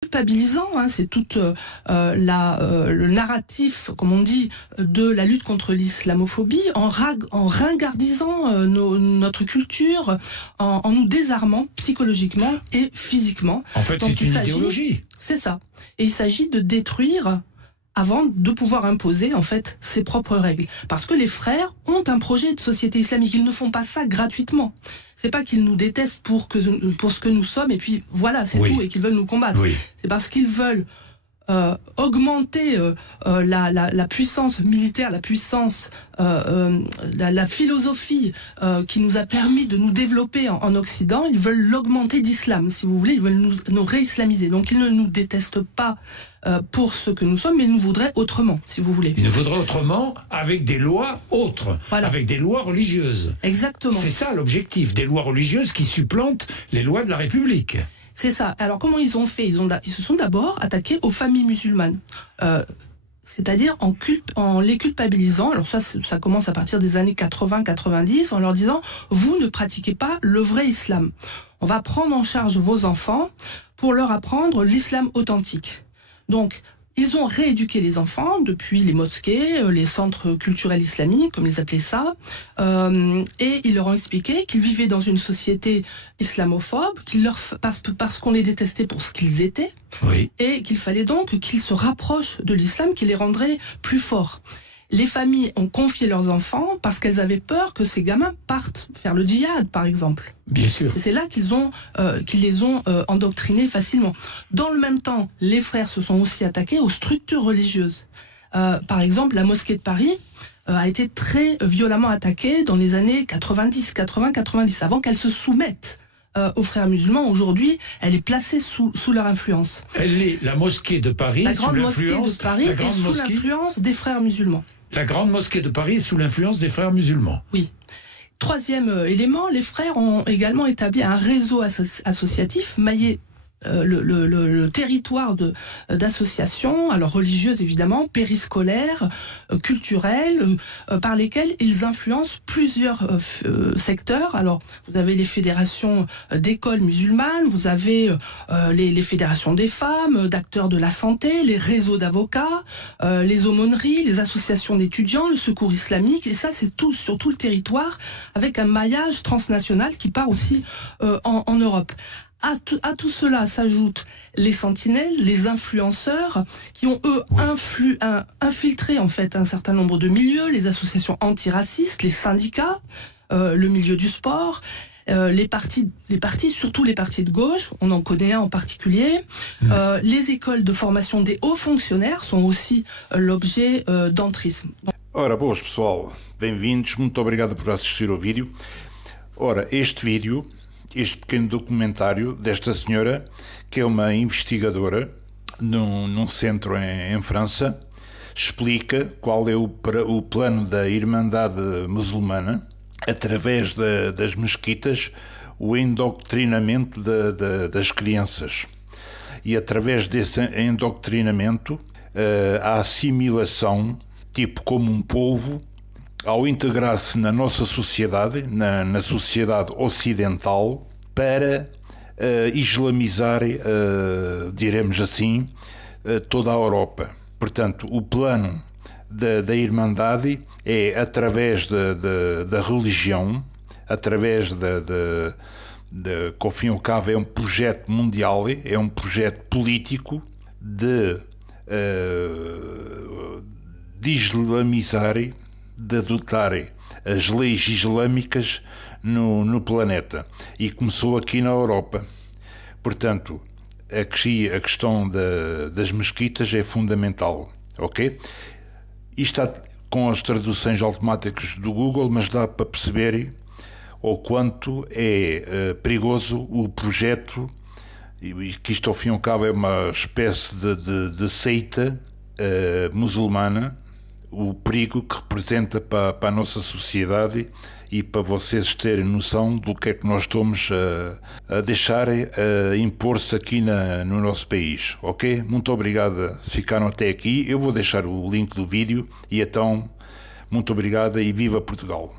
culpabilisant, hein, c'est tout le narratif, comme on dit, de la lutte contre l'islamophobie, en ringardisant notre culture, en nous désarmant psychologiquement et physiquement. En fait, c'est une idéologie. C'est ça. Et il s'agit de détruire avant de pouvoir imposer en fait ses propres règles. Parce que les frères ont un projet de société islamique. Ils ne font pas ça gratuitement. C'est pas qu'ils nous détestent pour ce que nous sommes et puis voilà, c'est tout, et qu'ils veulent nous combattre. Oui. C'est parce qu'ils veulent augmenter la puissance militaire, la puissance, la philosophie qui nous a permis de nous développer en Occident. Ils veulent l'augmenter d'islam, si vous voulez. Ils veulent nous réislamiser. Donc ils ne nous détestent pas pour ce que nous sommes, mais ils nous voudraient autrement, si vous voulez. Ils nous voudraient autrement, avec des lois autres, voilà. Avec des lois religieuses. Exactement. C'est ça l'objectif, des lois religieuses qui supplantent les lois de la République. C'est ça. Alors comment ils ont fait? Ils se sont d'abord attaqués aux familles musulmanes. C'est-à-dire en les culpabilisant. Alors ça commence à partir des années 80-90, en leur disant « Vous ne pratiquez pas le vrai islam. On va prendre en charge vos enfants pour leur apprendre l'islam authentique. » Donc, ils ont rééduqué les enfants depuis les mosquées, les centres culturels islamiques, comme ils appelaient ça, et ils leur ont expliqué qu'ils vivaient dans une société islamophobe, parce qu'on les détestait pour ce qu'ils étaient, oui. Et qu'il fallait donc qu'ils se rapprochent de l'islam qui les rendrait plus forts. Les familles ont confié leurs enfants parce qu'elles avaient peur que ces gamins partent faire le djihad, par exemple. Bien sûr. C'est là qu'ils les ont endoctrinés facilement. Dans le même temps, les frères se sont aussi attaqués aux structures religieuses. Par exemple, la mosquée de Paris a été très violemment attaquée dans les années 80-90, avant qu'elle se soumette aux frères musulmans. Aujourd'hui, elle est placée sous leur influence. La mosquée de Paris, la grande mosquée de Paris est sous l'influence des frères musulmans. La grande mosquée de Paris est sous l'influence des frères musulmans. Oui. Troisième élément, les frères ont également établi un réseau associatif maillé le territoire d'associations, alors religieuses évidemment, périscolaires, culturelles, par lesquelles ils influencent plusieurs secteurs. Alors, vous avez les fédérations d'écoles musulmanes, vous avez les fédérations des femmes, d'acteurs de la santé, les réseaux d'avocats, les aumôneries, les associations d'étudiants, le secours islamique, et ça c'est tout sur tout le territoire, avec un maillage transnational qui part aussi en Europe. À tout cela s'ajoutent les sentinelles, les influenceurs, qui ont eux infiltré en fait un certain nombre de milieux, les associations antiracistes, les syndicats, le milieu du sport, les partis, surtout les partis de gauche, on en connaît un en particulier. Les écoles de formation des hauts fonctionnaires sont aussi l'objet d'entrisme. Ora, boas pessoal, bem-vindos, muito obrigado por assistir ao vídeo. Ora, este pequeno documentário desta senhora, que é uma investigadora num centro em França, explica qual é o plano da Irmandade Muçulmana, através das mesquitas, o endoctrinamento das crianças. E através desse endoctrinamento, a assimilação, tipo como um polvo, ao integrar-se na nossa sociedade, na sociedade ocidental, para islamizar, diremos assim, toda a Europa. Portanto, o plano da Irmandade é através da religião, através que ao fim e ao cabo é um projeto mundial, é um projeto político de islamizar, de adotar as leis islâmicas no planeta, e começou aqui na Europa. Portanto, a questão das mesquitas é fundamental, ok? Isto está com as traduções automáticas do Google, mas dá para perceber o quanto é perigoso o projeto, e que isto ao fim e ao cabo é uma espécie de seita muçulmana, o perigo que representa para a nossa sociedade, e para vocês terem noção do que é que nós estamos a deixar impor-se aqui no nosso país, ok? Muito obrigado se ficaram até aqui. Eu vou deixar o link do vídeo, e então, muito obrigado e viva Portugal!